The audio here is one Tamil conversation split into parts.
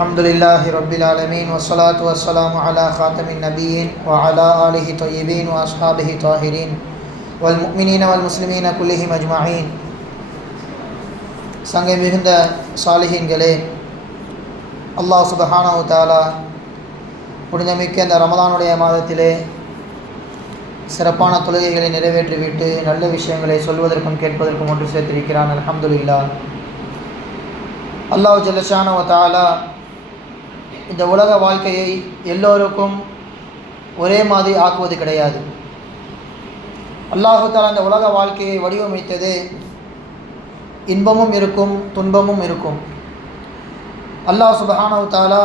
الحمد لله رب العالمين والصلاة والسلام على خاتم النبيين وعلى آله طيبين وأصحابه طاهرين والمؤمنين والمسلمين كلهم أجمعين சங்கை மிகுந்த சாலிஹீன்களே அல்லாஹ் சுபஹானஹு தாலா புனிதமிக்க இந்த ரமதானுடைய மாதத்திலே சிறப்பான தொழுகைகளை நிறைவேற்றிவிட்டு நல்ல விஷயங்களை சொல்வதற்கும் கேட்பதற்கும் ஒன்று சேர்த்திருக்கிறான் அல்ஹம்துலில்லா அல்லாஹ் ஜல்லஷானவ தாலா இந்த உலக வாழ்க்கையை எல்லோருக்கும் ஒரே மாதிரி ஆக்குவது கிடையாது. அல்லாஹுத்தால் அந்த இந்த உலக வாழ்க்கையை வடிவமைத்தது இன்பமும் இருக்கும் துன்பமும் இருக்கும். அல்லாஹ் சுபஹானவு தாலா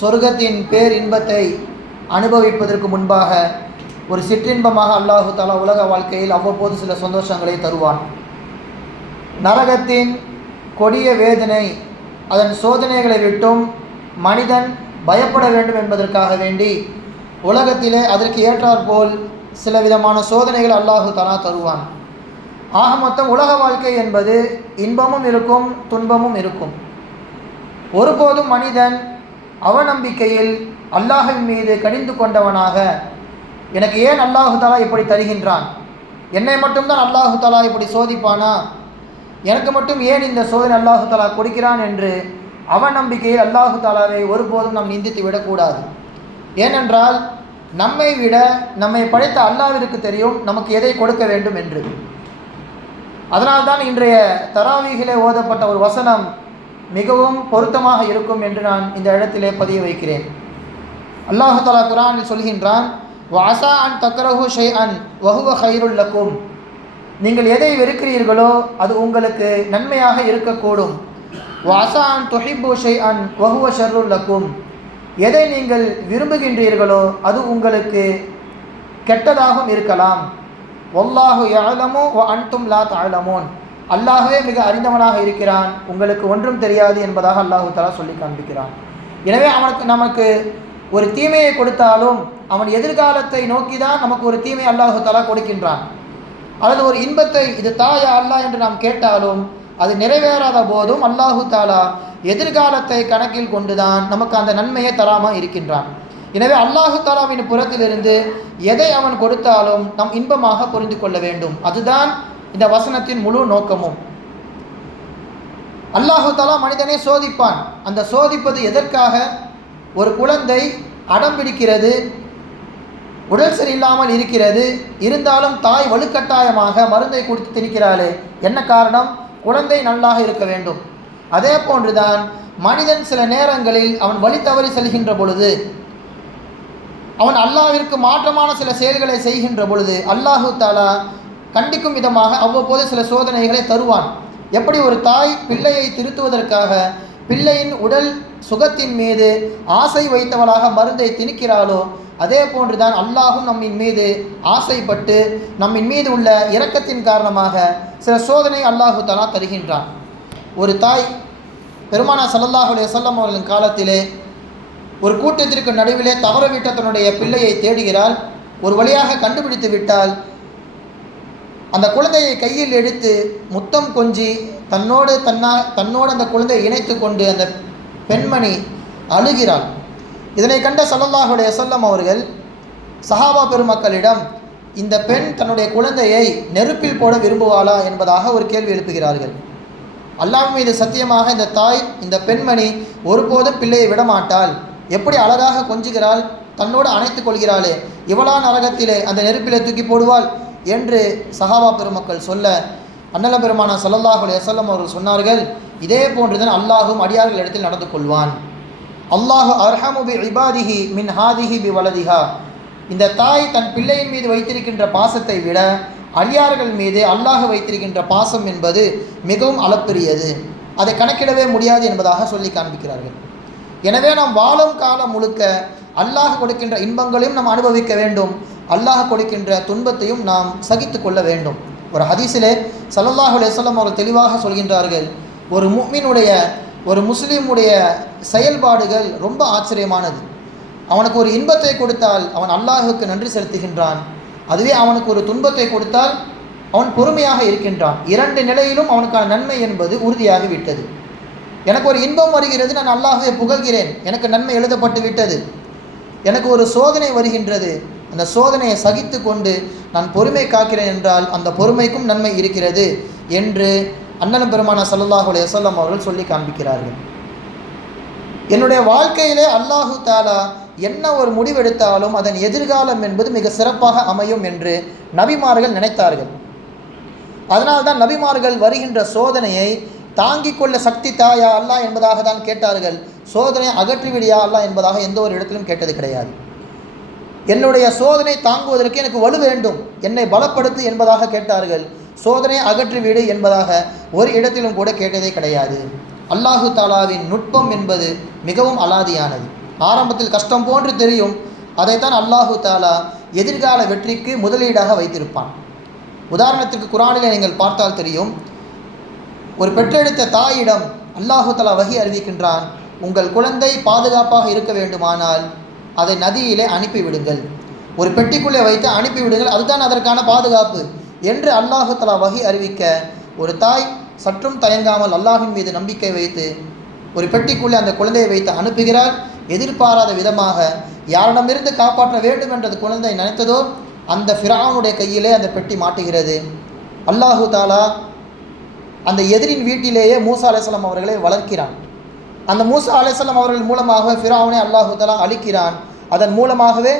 சொர்க்கத்தின் பேர் இன்பத்தை அனுபவிப்பதற்கு முன்பாக ஒரு சிற்றின்பமாக அல்லாஹு தாலா உலக வாழ்க்கையில் அவ்வப்போது சில சந்தோஷங்களை தருவான். நரகத்தின் கொடிய வேதனை அதன் சோதனைகளை விட்டும் மனிதன் பயப்பட வேண்டும் என்பதற்காக வேண்டி உலகத்திலே அதற்கு ஏற்றாற்போல் சில விதமான சோதனைகள் அல்லாஹு தாலா தருவான். ஆக மொத்தம் உலக வாழ்க்கை என்பது இன்பமும் இருக்கும் துன்பமும் இருக்கும். ஒருபோதும் மனிதன் அவநம்பிக்கையில் அல்லாஹின் மீது கடிந்து கொண்டவனாக எனக்கு ஏன் அல்லாஹு தாலா இப்படி தருகின்றான்? என்னை மட்டும்தான் அல்லாஹு தாலா இப்படி சோதிப்பானா? எனக்கு மட்டும் ஏன் இந்த சோதனை அல்லாஹு தாலா கொடுக்கிறான் என்று அவநம்பிக்கையில் அல்லாஹு தாலாவை ஒருபோதும் நாம் நிந்தித்து விடக்கூடாது. ஏனென்றால் நம்மை விட நம்மை படைத்த அல்லாவிற்கு தெரியும் நமக்கு எதை கொடுக்க வேண்டும் என்று. அதனால்தான் இன்றைய தராவிகளே ஓதப்பட்ட ஒரு வசனம் மிகவும் பொருத்தமாக இருக்கும் என்று நான் இந்த இடத்திலே பதிய வைக்கிறேன். அல்லாஹு தலா குரானில் சொல்கின்றான் வாசா அன் தக்கரஹு ஷே அன் வஹுவ ஹைருல்லக்கும் நீங்கள் எதை வெறுக்கிறீர்களோ அது உங்களுக்கு நன்மையாக இருக்கக்கூடும். வாசா அன் தொஹிபு ஷை அன் வஹுவ ஷர்ருல்லக்கும் எதை நீங்கள் விரும்புகின்றீர்களோ அது உங்களுக்கு கெட்டதாகவும் இருக்கலாம். ஒல்லாஹு யாழமோ ஒ அன்தும் லா தாழமோன் அல்லாஹுவே மிக அறிந்தவனாக இருக்கிறான். உங்களுக்கு ஒன்றும் தெரியாது என்பதாக அல்லாஹு தலா சொல்லி காண்பிக்கிறான். எனவே அவனுக்கு நமக்கு ஒரு தீமையை கொடுத்தாலும் அவன் எதிர்காலத்தை நோக்கி தான் நமக்கு ஒரு தீமை அல்லாஹு தலா கொடுக்கின்றான். அல்லது ஒரு இன்பத்தை இது தாயா அல்லா என்று நாம் கேட்டாலும் அது நிறைவேறாத போதும் அல்லாஹு தாலா எதிர்காலத்தை கணக்கில் கொண்டுதான் நமக்கு அந்த நன்மையை தராமல் இருக்கின்றான். எனவே அல்லாஹு தாலாவின் புறத்திலிருந்து எதை அவன் கொடுத்தாலும் நம் இன்பமாக புரிந்து கொள்ள வேண்டும். அதுதான் இந்த வசனத்தின் முழு நோக்கமும். அல்லாஹு தாலா மனிதனை சோதிப்பான். அந்த சோதிப்பது எதற்காக? ஒரு குழந்தை அடம் பிடிக்கிறது உடல் சரியில்லாமல் இருக்கிறது இருந்தாலும் தாய் வலுக்கட்டாயமாக மருந்தை கொடுத்து திணிக்கிறாளே என்ன காரணம்? குழந்தை நல்லாக இருக்க வேண்டும். அதே போன்றுதான் மனிதன் சில நேரங்களில் அவன் வழி தவறி செல்கின்ற பொழுது அவன் அல்லாவிற்கு மாற்றமான சில செயல்களை செய்கின்ற பொழுது அல்லாஹு தாலா கண்டிக்கும் விதமாக அவ்வப்போது சில சோதனைகளை தருவான். எப்படி ஒரு தாய் பிள்ளையை திருத்துவதற்காக பிள்ளையின் உடல் சுகத்தின் மீது ஆசை வைத்தவளாக மருந்தை திணிக்கிறாளோ அதே போன்றுதான் அல்லாஹும் நம்மின் மீது ஆசைப்பட்டு நம்மின் மீது உள்ள இரக்கத்தின் காரணமாக சில சோதனை அல்லாஹு தலா தருகின்றான். ஒரு தாய் பெருமானா சல்லல்லாஹு அலைய சொல்லம் அவர்களின் காலத்திலே ஒரு கூட்டத்திற்கு நடுவிலே தவறவிட்ட தன்னுடைய பிள்ளையை தேடுகிறாள். ஒரு வழியாக கண்டுபிடித்து விட்டால் அந்த குழந்தையை கையில் எடுத்து முத்தம் கொஞ்சி தன்னோடு தன்னா தன்னோடு அந்த குழந்தையை இணைத்து கொண்டு அந்த பெண்மணி அழுகிறாள். இதனை கண்ட சல்லல்லாஹுடைய சொல்லம் அவர்கள் சஹாபா பெருமக்களிடம் இந்த பெண் தன்னுடைய குழந்தையை நெருப்பில் போட விரும்புவாளா என்பதாக ஒரு கேள்வி எழுப்புகிறார்கள். அல்லாஹ் மீது சத்தியமாக இந்த தாய் இந்த பெண்மணி ஒருபோதும் பிள்ளையை விடமாட்டாள். எப்படி அழகாக கொஞ்சுகிறாள்? தன்னோடு அணைத்துக் கொள்கிறாளே இவளா நரகத்திலே அந்த நெருப்பிலே தூக்கி போடுவாள் என்று சஹாபா பெருமக்கள் சொல்ல அன்னல பெருமானா சல்லல்லாஹு அலையம் அவர்கள் சொன்னார்கள் இதே போன்றுதான் அல்லாஹும் அடியார்கள் இடத்தில் நடந்து கொள்வான். அல்லாஹு அர்ஹமு பி இபாதிஹி மின் ஹாதிஹி பி வலதிஹா. இந்த தாய் தன் பிள்ளையின் மீது வைத்திருக்கின்ற பாசத்தை விட அடியார்கள் மீது அல்லாஹ் வைத்திருக்கின்ற பாசம் என்பது மிகவும் அளப்பெரியது. அதை கணக்கிடவே முடியாது என்பதாக சொல்லி காண்பிக்கிறார்கள். எனவே நாம் வாழும் காலம் முழுக்க அல்லாஹ் கொடுக்கின்ற இன்பங்களையும் நாம் அனுபவிக்க வேண்டும். அல்லாஹ் கொடுக்கின்ற துன்பத்தையும் நாம் சகித்து கொள்ள வேண்டும். ஒரு ஹதீஸிலே சல்லல்லாஹு அலையம் அவர்கள் தெளிவாக சொல்கின்றார்கள் ஒரு முக்மினுடைய ஒரு முஸ்லீமுடைய செயல்பாடுகள் ரொம்ப ஆச்சரியமானது. அவனுக்கு ஒரு இன்பத்தை கொடுத்தால் அவன் அல்லாஹுக்கு நன்றி செலுத்துகின்றான். அதுவே அவனுக்கு ஒரு துன்பத்தை கொடுத்தால் அவன் பொறுமையாக இருக்கின்றான். இரண்டு நிலையிலும் அவனுக்கான நன்மை என்பது உறுதியாகி விட்டது. எனக்கு ஒரு இன்பம் வருகிறது நான் அல்லாஹுவை புகழ்கிறேன். எனக்கு நன்மை எழுதப்பட்டு விட்டது. எனக்கு ஒரு சோதனை வருகின்றது. அந்த சோதனையை சகித்து கொண்டு நான் பொறுமை காக்கிறேன் என்றால் அந்த பொறுமைக்கும் நன்மை இருக்கிறது என்று அண்ணன் பெருமான சல்லல்லாஹு அலைஹி அவர்கள் சொல்லி காண்பிக்கிறார்கள். என்னுடைய வாழ்க்கையிலே அல்லாஹு தாலா என்ன ஒரு முடிவெடுத்தாலும் அதன் எதிர்காலம் என்பது மிக சிறப்பாக அமையும் என்று நபிமார்கள் நினைத்தார்கள். அதனால்தான் நபிமார்கள் வருகின்ற சோதனையை தாங்கிக் கொள்ள சக்தி தாயா அல்லா என்பதாக தான் கேட்டார்கள். சோதனை அகற்றிவிடியா அல்லா என்பதாக எந்த ஒரு இடத்திலும் கேட்டது கிடையாது. என்னுடைய சோதனை தாங்குவதற்கு எனக்கு வலு வேண்டும். என்னை பலப்படுத்து என்பதாக கேட்டார்கள். சோதனை அகற்றிவிடு என்பதாக ஒரு இடத்திலும் கூட கேட்டதே கிடையாது. அல்லாஹு தாலாவின் நுட்பம் என்பது மிகவும் அலாதியானது. ஆரம்பத்தில் கஷ்டம் போன்று தெரியும். அதைத்தான் அல்லாஹு தாலா எதிர்கால வெற்றிக்கு முதலீடாக வைத்திருப்பான். உதாரணத்திற்கு குரானிலே நீங்கள் பார்த்தால் தெரியும். ஒரு பெற்றெடுத்த தாயிடம் அல்லாஹு தாலா வகி அறிவிக்கின்றான். உங்கள் குழந்தை பாதுகாப்பாக இருக்க வேண்டுமானால் அதை நதியிலே அனுப்பிவிடுங்கள். ஒரு பெட்டிக்குள்ளே வைத்து அனுப்பிவிடுங்கள். அதுதான் அதற்கான பாதுகாப்பு. என்று அல்லாஹு தலா வகை அறிவிக்க ஒரு தாய் சற்றும் தயங்காமல் அல்லாஹின் மீது நம்பிக்கை வைத்து ஒரு பெட்டிக்குள்ளே அந்த குழந்தையை வைத்து அனுப்புகிறார் எதிர்பாராத விதமாக யாரிடமிருந்து காப்பாற்ற வேண்டும் என்றது குழந்தை நினைத்ததோ அந்த ஃபிரானுடைய கையிலே அந்த பெட்டி மாட்டுகிறது. அல்லாஹு தாலா அந்த எதிரின் வீட்டிலேயே மூசா அலைசலாம் அவர்களை வளர்க்கிறான். அந்த மூசா அலைசல்லாம் அவர்கள் மூலமாக ஃபிராவுனை அல்லாஹு தலா அழிக்கிறான். அதன் மூலமாகவே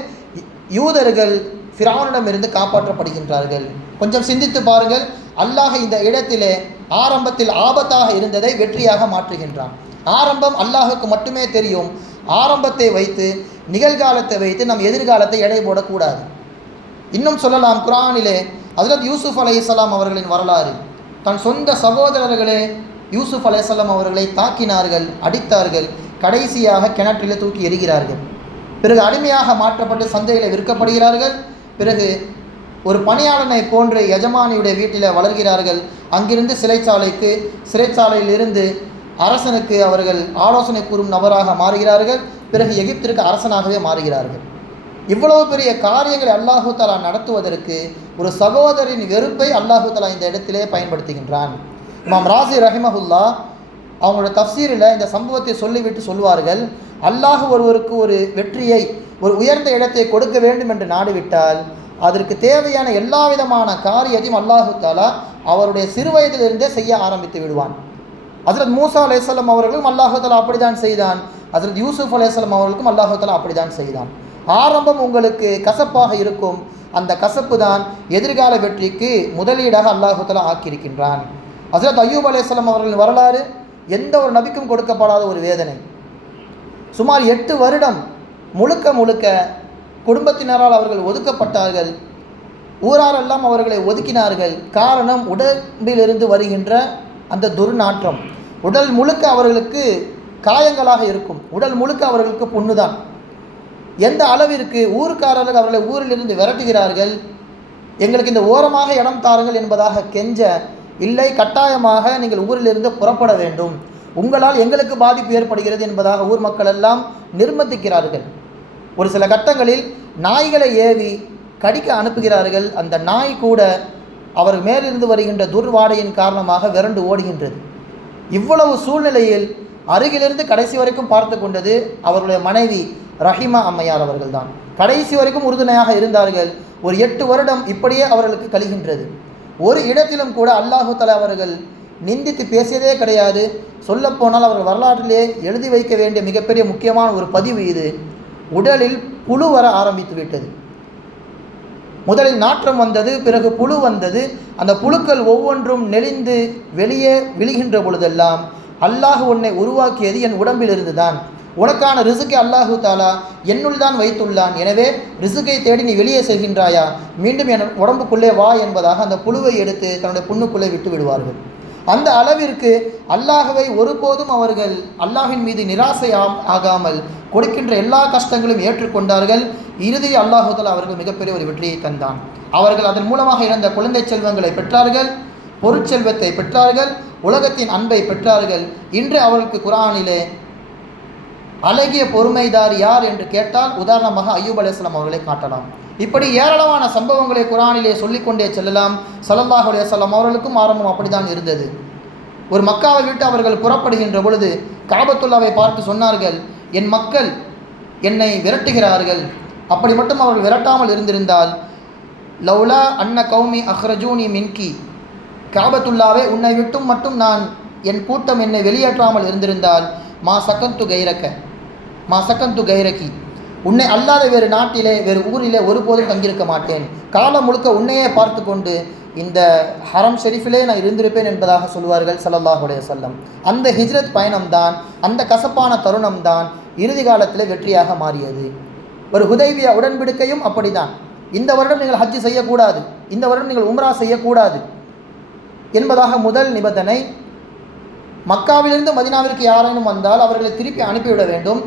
யூதர்கள் ஃபிராவுனிடமிருந்து காப்பாற்றப்படுகின்றார்கள். கொஞ்சம் சிந்தித்து பாருங்கள். அல்லாஹ் இந்த இடத்திலே ஆரம்பத்தில் ஆபத்தாக இருந்ததை வெற்றியாக மாற்றுகின்றான். ஆரம்பம் அல்லாஹுக்கு மட்டுமே தெரியும். ஆரம்பத்தை வைத்து நிகழ்காலத்தை வைத்து நம் எதிர்காலத்தை எடை போடக்கூடாது. இன்னும் சொல்லலாம் குரானிலே ஹஜரத் யூசுப் இஸ்லாம் அவர்களின் வரலாறு. தன் சொந்த சகோதரர்களே யூசுப் அலைஹிஸ்ஸலாம் அவர்களை தாக்கினார்கள் அடித்தார்கள் கடைசியாக கிணற்றிலே தூக்கி எறிகிறார்கள். பிறகு அடிமையாக மாற்றப்பட்டு சந்தையில் விற்கப்படுகிறார்கள். பிறகு ஒரு பணியாளனை போன்று எஜமானியுடைய வீட்டில் வளர்கிறார்கள். அங்கிருந்து சிறைச்சாலைக்கு சிறைச்சாலையிலிருந்து அரசனுக்கு அவர்கள் ஆலோசனை கூறும் நபராக மாறுகிறார்கள். பிறகு எகிப்திற்கு அரசனாகவே மாறுகிறார்கள். இவ்வளவு பெரிய காரியங்களை அல்லாஹு தலா நடத்துவதற்கு ஒரு சகோதரின் வெறுப்பை அல்லாஹு தலா இந்த இடத்திலே பயன்படுத்துகின்றான். இமாம் ராசி ரஹிமஹுல்லா அவங்களோட தஃசீரில் இந்த சம்பவத்தை சொல்லிவிட்டு சொல்வார்கள். அல்லாஹ் ஒருவருக்கு ஒரு வெற்றியை ஒரு உயர்ந்த இடத்தை கொடுக்க வேண்டும் என்று நாடிவிட்டால் அதற்கு தேவையான எல்லா விதமான காரியத்தையும் அல்லாஹு தாலா அவருடைய சிறு வயதிலிருந்தே செய்ய ஆரம்பித்து விடுவான். ஹசரத் மூசா அலேசல்லம் அவர்களும் அல்லாஹு தாலா அப்படிதான் செய்தான். ஹசரத் யூசுப் அலையம் அவர்களுக்கும் அல்லாஹு தாலா அப்படிதான் செய்தான். ஆரம்பம் உங்களுக்கு கசப்பாக இருக்கும். அந்த கசப்பு தான் எதிர்கால வெற்றிக்கு முதலீடாக அல்லாஹு தாலா ஆக்கியிருக்கின்றான். ஹசரத் அய்யூப் அலையம் அவர்களின் வரலாறு எந்த ஒரு நபிக்கும் கொடுக்கப்படாத ஒரு வேதனை. சுமார் எட்டு வருடம் முழுக்க முழுக்க குடும்பத்தினரால் அவர்கள் ஒதுக்கப்பட்டார்கள். ஊராரெல்லாம் அவர்களை ஒதுக்கினார்கள். காரணம் உடம்பிலிருந்து வருகின்ற அந்த துர்நாற்றம். உடல் முழுக்க அவர்களுக்கு காயங்களாக இருக்கும். உடல் முழுக்க அவர்களுக்கு புண்ணுதான். எந்த அளவிற்கு ஊருக்காரர்கள் அவர்களை ஊரிலிருந்து விரட்டுகிறார்கள்? எங்களுக்கு இந்த ஓரமாக இடம் தாருங்கள் என்பதாக கெஞ்ச இல்லை கட்டாயமாக நீங்கள் ஊரிலிருந்து புறப்பட வேண்டும். உங்களால் எங்களுக்கு பாதிப்பு ஏற்படுகிறது என்பதாக ஊர் மக்கள் எல்லாம் நிர்பந்திக்கிறார்கள் ஒரு சில கட்டங்களில் நாய்களை ஏவி கடிக்க அனுப்புகிறார்கள். அந்த நாய் கூட அவர் மேலிருந்து வருகின்ற துர்வாடையின் காரணமாக விரண்டு ஓடுகின்றது. இவ்வளவு சூழ்நிலையில் அருகிலிருந்து கடைசி வரைக்கும் பார்த்து கொண்டது அவருடைய மனைவி ரஹிமா அம்மையார் அவர்கள்தான். கடைசி வரைக்கும் உறுதுணையாக இருந்தார்கள். ஒரு எட்டு வருடம் இப்படியே அவர்களுக்கு கழிகின்றது. ஒரு இடத்திலும் கூட அல்லாஹு தலா அவர்கள் நிந்தித்து பேசியதே கிடையாது. சொல்லப்போனால் அவர்கள் வரலாற்றிலே எழுதி வைக்க வேண்டிய மிகப்பெரிய முக்கியமான ஒரு பதிவு இது. உடலில் புழு வர ஆரம்பித்து விட்டது. முதலில் நாற்றம் வந்தது பிறகு புழு வந்தது. அந்த புழுக்கள் ஒவ்வொன்றும் நெளிந்து வெளியே விழுகின்ற பொழுதெல்லாம் அல்லாஹ் உன்னை உருவாக்கியது என் உடம்பிலிருந்து தான் உனக்கான ரிசுக்கை அல்லாஹு தாலா என்னுள் தான் வைத்துள்ளான். எனவே ரிசுக்கை தேடி நீ வெளியே செல்கின்றாயா? மீண்டும் என் உடம்புக்குள்ளே வா என்பதாக அந்த புழுவை எடுத்து தன்னுடைய புண்ணுக்குள்ளே விட்டு விடுவார்கள். அந்த அளவிற்கு அல்லாஹவை ஒருபோதும் அவர்கள் அல்லாஹின் மீது நிராசை ஆகாமல் கொடுக்கின்ற எல்லா கஷ்டங்களும் ஏற்றுக்கொண்டார்கள். இறுதி அல்லாஹுதல் அவர்கள் மிகப்பெரிய ஒரு வெற்றியை தந்தான். அவர்கள் அதன் மூலமாக இழந்த குழந்தை செல்வங்களை பெற்றார்கள் பொருட்செல்வத்தை பெற்றார்கள் உலகத்தின் அன்பை பெற்றார்கள். இன்று அவர்களுக்கு குரானிலே அழகிய பொறுமைதார் யார் என்று கேட்டால் உதாரணமாக ஐயூப் அலிஸ்லாம் அவர்களை காட்டலாம். இப்படி ஏராளமான சம்பவங்களை குரானிலே சொல்லிக்கொண்டே செல்லலாம். ஸல்லல்லாஹு அலைஹி அவர்களுக்கும் ஆரம்பம் அப்படிதான் இருந்தது. ஒரு மக்காவை விட்டு அவர்கள் புறப்படுகின்ற பொழுது காபத்துல்லாவை பார்த்து சொன்னார்கள் என் மக்கள் என்னை விரட்டுகிறார்கள். அப்படி மட்டும் அவர்கள் விரட்டாமல் இருந்திருந்தால் லவ்லா அன்ன கௌமி அஹ்ரஜூனி மின்கி. காபத்துல்லாவே உன்னை விட்டும் மட்டும் நான் என் கூட்டம் என்னை வெளியேற்றாமல் இருந்திருந்தால் மா சக்கந்து கைரக்க. மா சக்கந்து கைரக்கி. உன்னை அல்லாத வேறு நாட்டிலே வேறு ஊரிலே ஒருபோதும் தங்கியிருக்க மாட்டேன். காலம் முழுக்க உன்னையே பார்த்து கொண்டு இந்த ஹரம் ஷெரீஃபிலே நான் இருந்திருப்பேன் என்பதாக சொல்வார்கள் சல்லல்லாஹுடைய சொல்லம் அந்த ஹிஜ்ரத் பயணம்தான் அந்த கசப்பான தருணம்தான் இறுதி காலத்தில் வெற்றியாக மாறியது. ஒரு ஹுதைபியா உடன்பிடிக்கையும் அப்படிதான். இந்த வருடம் நீங்கள் ஹஜ்ஜு செய்யக்கூடாது. இந்த வருடம் நீங்கள் உம்ரா செய்யக்கூடாது என்பதாக முதல் நிபந்தனை. மக்காவிலிருந்து மதினாவிற்கு யாரேனும் வந்தால் அவர்களை திருப்பி அனுப்பிவிட வேண்டும்.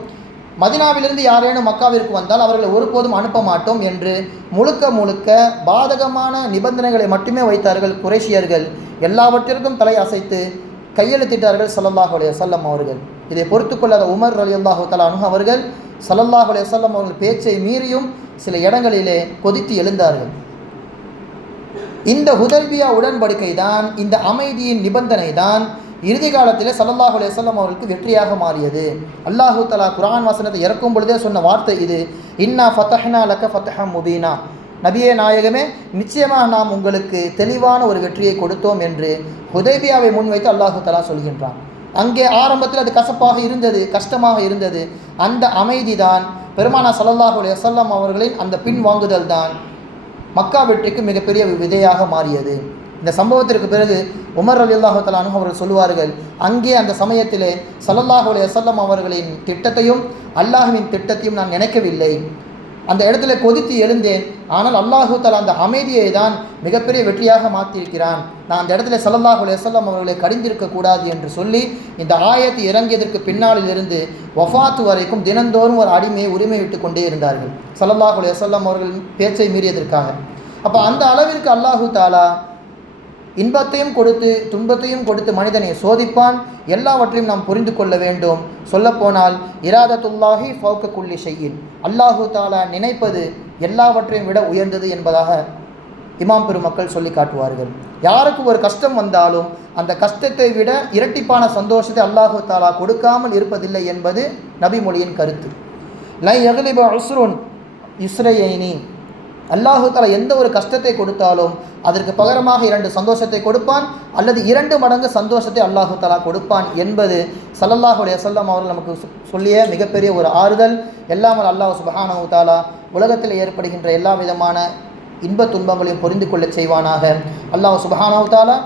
மதினாவிலிருந்து யாரேனும் மக்காவிற்கு வந்தால் அவர்களை ஒருபோதும் அனுப்ப மாட்டோம் என்று முழுக்க முழுக்க பாதகமான நிபந்தனைகளை மட்டுமே வைத்தார்கள் குறைஷியர்கள் எல்லாவற்றிற்கும் தலை அசைத்து கையெழுத்திட்டார்கள் ஸல்லல்லாஹு அலைஹி அவர்கள். இதை பொறுத்து கொள்ளாத உமர் ரலியல்லாஹு தஆலா அவர்கள் ஸல்லல்லாஹு அலைஹி அவர்கள் பேச்சை மீறியும் சில இடங்களிலே கொதித்து எழுந்தார்கள். இந்த ஹுதைபியா உடன்படிக்கை தான் இந்த அமைதியின் நிபந்தனை தான் இறுதி காலத்திலே ஸல்லல்லாஹு அலையம் அவர்களுக்கு வெற்றியாக மாறியது. அல்லாஹு தலா குரான் வசனத்தை இறக்கும் பொழுதே சொன்ன வார்த்தை இது. இன்னா ஃபத்தஹ்னா லக்க ஃபத்தஹம் முபீனா. நபியே நாயகமே நிச்சயமாக நாம் உங்களுக்கு தெளிவான ஒரு வெற்றியை கொடுத்தோம் என்று ஹுதைபியாவை முன்வைத்து அல்லாஹு தலா சொல்கின்றான். அங்கே ஆரம்பத்தில் அது கசப்பாக இருந்தது கஷ்டமாக இருந்தது. அந்த அமைதி தான் பெருமானா ஸல்லல்லாஹு அலையம் அவர்களின் அந்த பின் வாங்குதல் தான் மக்கா வெற்றிக்கு மிகப்பெரிய விதையாக மாறியது. இந்த சம்பவத்திற்கு பிறகு உமர் அலி அல்லாஹு அவர்கள் சொல்லுவார்கள் அங்கே அந்த சமயத்திலே ஸல்லல்லாஹு அலி வஸல்லம் அவர்களின் திட்டத்தையும் அல்லாஹுவின் திட்டத்தையும் நான் நினைக்கவில்லை. அந்த இடத்துல கொதித்து எழுந்தேன். ஆனால் அல்லாஹு தலா அந்த அமைதியை தான் மிகப்பெரிய வெற்றியாக மாற்றியிருக்கிறான். நான் அந்த இடத்துல ஸல்லல்லாஹு அலைஹி வஸல்லம் அவர்களை கடிந்திருக்க கூடாது என்று சொல்லி இந்த ஆயத்து இறங்கியதற்கு பின்னாளில் இருந்து வஃபாத்து வரைக்கும் தினந்தோறும் ஒரு அடிமையை உரிமை விட்டு கொண்டே இருந்தார்கள். ஸல்லல்லாஹு அலைஹி வஸல்லம் அவர்கள் பேச்சை மீறியதற்காக. அப்போ அந்த அளவிற்கு அல்லாஹு தாலா இன்பத்தையும் கொடுத்து துன்பத்தையும் கொடுத்து மனிதனை சோதிப்பான். எல்லாவற்றையும் நாம் புரிந்து கொள்ள வேண்டும். சொல்லப்போனால் இராதத்துல்லாஹி ஃபவுக்க குல்லி ஷையின். அல்லாஹு தாலா நினைப்பது எல்லாவற்றையும் விட உயர்ந்தது என்பதாக இமாம் பெருமக்கள் சொல்லி காட்டுவார்கள். யாருக்கு ஒரு கஷ்டம் வந்தாலும் அந்த கஷ்டத்தை விட இரட்டிப்பான சந்தோஷத்தை அல்லாஹு தாலா கொடுக்காமல் இருப்பதில்லை என்பது நபிமொழியின் கருத்து. லை யகுலிப உஸ்ருன் இஸ்ரேயினி. அல்லாஹு தாலா எந்த ஒரு கஷ்டத்தை கொடுத்தாலும் அதற்கு பகரமாக இரண்டு சந்தோஷத்தை கொடுப்பான் அல்லது இரண்டு மடங்கு சந்தோஷத்தை அல்லாஹு தாலா கொடுப்பான் என்பது சல்லல்லாஹுடைய சொல்லம் அவர்கள் நமக்கு சொல்லிய மிகப்பெரிய ஒரு ஆறுதல். எல்லாமல் அல்லாஹ் சுபஹானு தாலா உலகத்தில் ஏற்படுகின்ற எல்லா விதமான இன்ப துன்பங்களையும் புரிந்து கொள்ளச் செய்வானாக. அல்லாஹ் சுபஹானு தாலா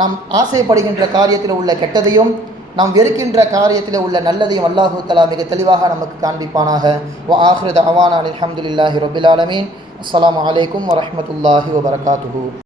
நாம் ஆசைப்படுகின்ற காரியத்தில் உள்ள கெட்டதையும் நாம் வெறுக்கின்ற காரியத்தில் உள்ள நல்லதையும் அல்லாஹு தலா மிக தெளிவாக நமக்கு காண்பிப்பானாக. வ அவானா தவானா அல்ஹம்துலில்லாஹி ரபில் ஆலமீன். அஸ்லாம் வலைக்கம் வரமத்துல்லாஹி வபரகாத்துஹு.